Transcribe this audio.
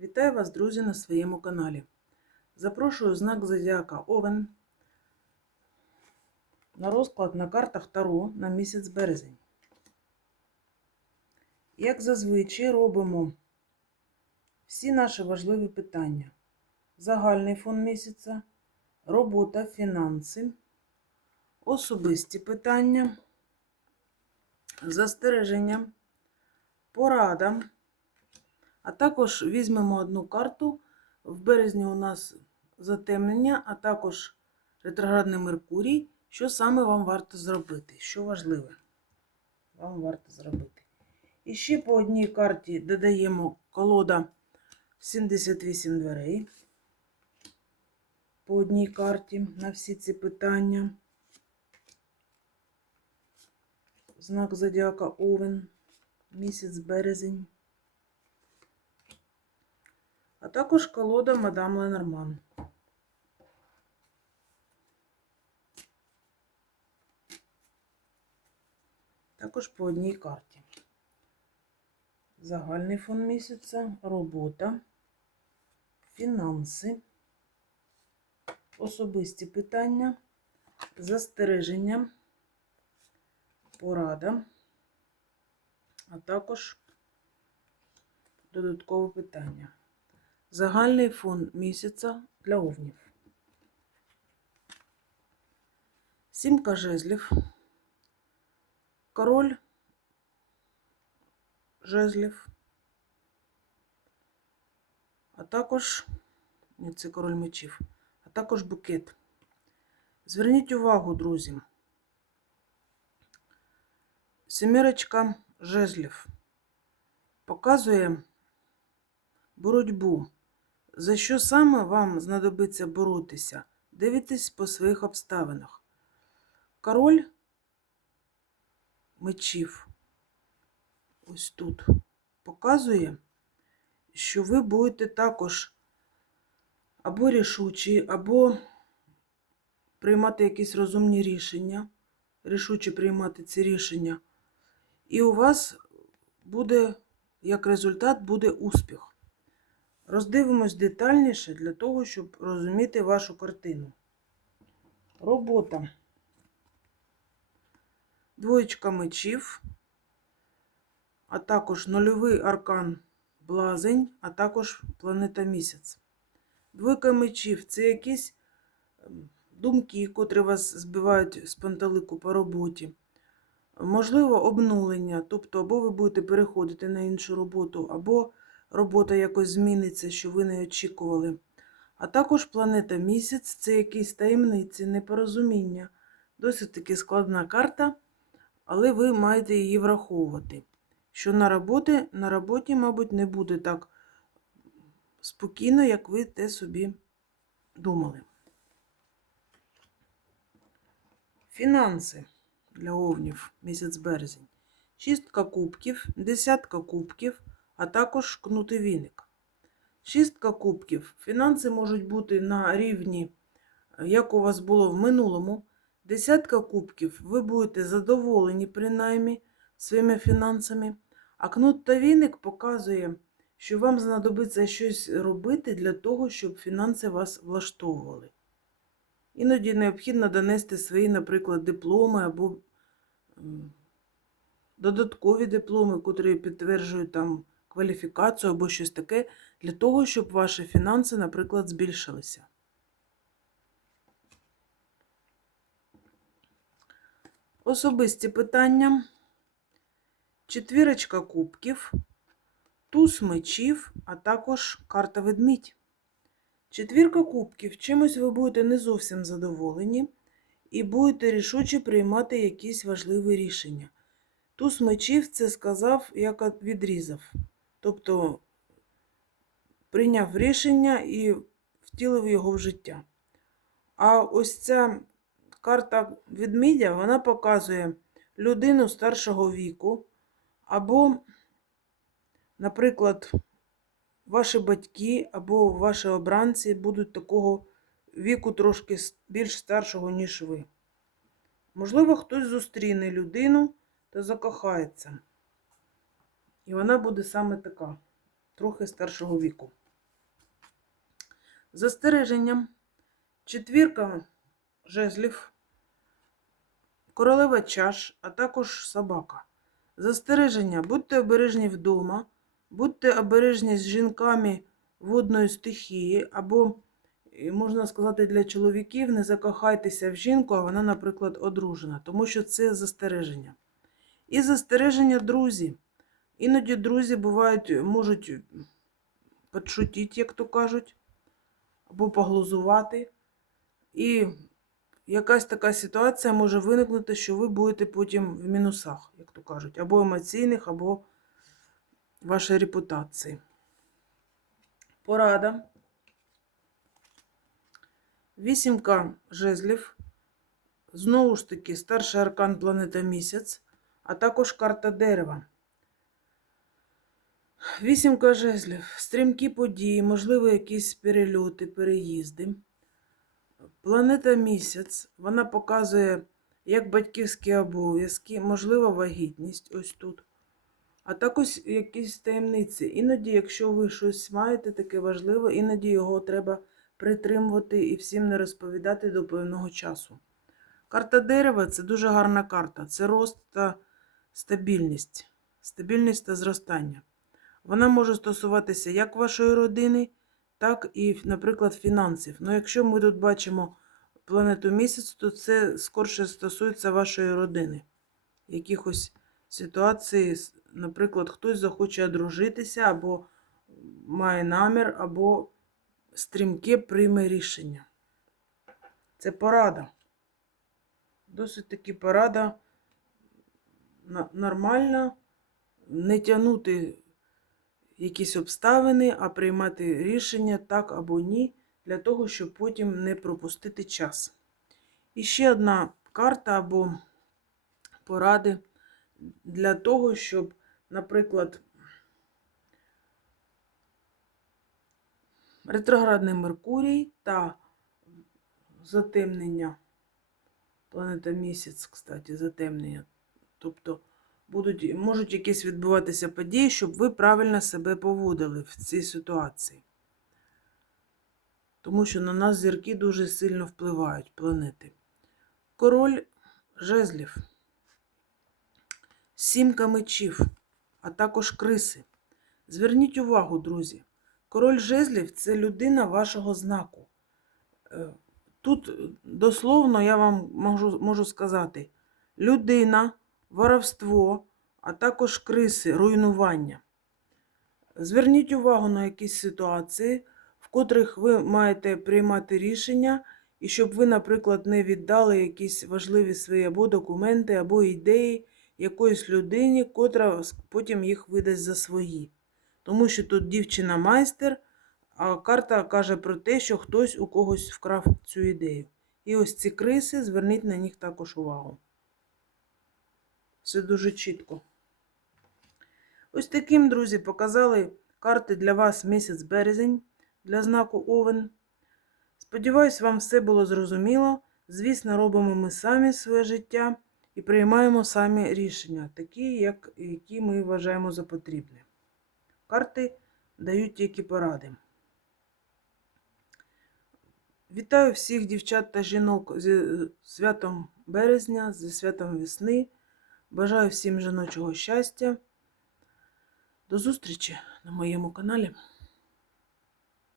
Вітаю вас, друзі, на своєму каналі. Запрошую знак Зодіака Овен на розклад на картах Таро на місяць березень. Як зазвичай робимо всі наші важливі питання: загальний фон місяця, робота, фінанси, особисті питання, застереження, порада. А також візьмемо одну карту. В березні у нас затемнення, а також ретроградний Меркурій. Що саме вам варто зробити? Що важливе вам варто зробити? І ще по одній карті додаємо колода 78 дверей. По одній карті на всі ці питання. Знак Зодіака Овен, місяць березень а також колода Мадам Ленорман. Також по одній карті. Загальний фон місяця, робота, фінанси, особисті питання, застереження, порада, а також додаткове питання. Загальний фон місяця для овнів. Сімка жезлів. Король жезлів. А також, ні, це король мечів, а також букет. Зверніть увагу, друзі. Сімірочка жезлів показує боротьбу. За що саме вам знадобиться боротися? Дивитесь по своїх обставинах. Король мечів ось тут показує, що ви будете також або рішучі, або приймати якісь розумні рішення, рішуче приймати ці рішення. І у вас буде, як результат, буде успіх. Роздивимось детальніше для того, щоб розуміти вашу картину. Робота. Двоєчка мечів, а також нульовий аркан блазень, а також планета місяць. Двойка мечів це якісь ем, думки, котрі вас збивають з пантелику по роботі. Можливо, обнулення, тобто, або ви будете переходити на іншу роботу, або робота якось зміниться, що ви не очікували. А також планета місяць це якісь таємниці, непорозуміння. Досить таки складна карта, але ви маєте її враховувати. Що на роботі, на роботі, мабуть, не буде так спокійно, як ви те собі думали. Фінанси для овнів місяць березень. Шістка кубків, десятка кубків а також кнутий віник. Шістка кубків. Фінанси можуть бути на рівні, як у вас було в минулому. Десятка кубків, ви будете задоволені, принаймні, своїми фінансами. А кнут та віник показує, що вам знадобиться щось робити для того, щоб фінанси вас влаштовували. Іноді необхідно донести свої, наприклад, дипломи або додаткові дипломи, котрі підтверджують там кваліфікацію або щось таке, для того, щоб ваші фінанси, наприклад, збільшилися. Особисті питання. Четвірочка кубків, туз мечів, а також карта ведмідь. Четвірка кубків. Чимось ви будете не зовсім задоволені і будете рішуче приймати якісь важливі рішення. Туз мечів це сказав, як відрізав. Тобто прийняв рішення і втілив його в життя. А ось ця карта відмідя, вона показує людину старшого віку, або, наприклад, ваші батьки або ваші обранці будуть такого віку трошки більш старшого, ніж ви. Можливо, хтось зустріне людину та закохається. І вона буде саме така, трохи старшого віку. Застереженням. Четвірка жезлів, королева чаш, а також собака. Застереження. Будьте обережні вдома, будьте обережні з жінками водної стихії, або, можна сказати, для чоловіків не закохайтеся в жінку, а вона, наприклад, одружена, тому що це застереження. І застереження друзі. Іноді друзі бувають, можуть підшутити, як то кажуть, або поглузувати. І якась така ситуація може виникнути, що ви будете потім в мінусах, як то кажуть, або емоційних, або вашої репутації. Порада. Вісімка жезлів. Знову ж таки, старший аркан планета місяць, а також карта дерева. Вісімка жезлів, стрімкі події, можливо, якісь перельоти, переїзди. Планета місяць, вона показує як батьківські обов'язки, можливо, вагітність ось тут. А також якісь таємниці. Іноді, якщо ви щось маєте таке важливе, іноді його треба притримувати і всім не розповідати до певного часу. Карта дерева це дуже гарна карта. Це рост та стабільність, стабільність та зростання. Вона може стосуватися як вашої родини, так і, наприклад, фінансів. Ну, якщо ми тут бачимо планету місяць, то це скорше стосується вашої родини. Якихось ситуацій, наприклад, хтось захоче одружитися, або має намір, або стрімке прийме рішення. Це порада. Досить таки порада нормальна, не тягнути якісь обставини, а приймати рішення так або ні, для того, щоб потім не пропустити час. І ще одна карта або поради для того, щоб, наприклад, ретроградний Меркурій та затемнення планета місяць, кстати, затемнення. Тобто будуть, можуть якісь відбуватися події, щоб ви правильно себе поводили в цій ситуації. Тому що на нас зірки дуже сильно впливають, планети. Король жезлів, сімка мечів, а також криси. Зверніть увагу, друзі. Король жезлів це людина вашого знаку. Е, Тут дословно я вам можу, можу сказати: людина, воровство, а також криси, руйнування. Зверніть увагу на якісь ситуації, в котрих ви маєте приймати рішення, і щоб ви, наприклад, не віддали якісь важливі свої або документи, або ідеї якоїсь людині, котра потім їх видасть за свої. Тому що тут дівчина майстер, а карта каже про те, що хтось у когось вкрав цю ідею. І ось ці криси, зверніть на них також увагу. Все дуже чітко. Ось таким, друзі, показали карти для вас місяць березень для знаку Овен. Сподіваюсь, вам все було зрозуміло. Звісно, робимо ми самі своє життя і приймаємо самі рішення, такі, як, які ми вважаємо за потрібне. Карти дають тільки поради. Вітаю всіх дівчат та жінок зі святом березня, зі святом весни. Бажаю всім жіночого щастя. До зустрічі на моєму каналі.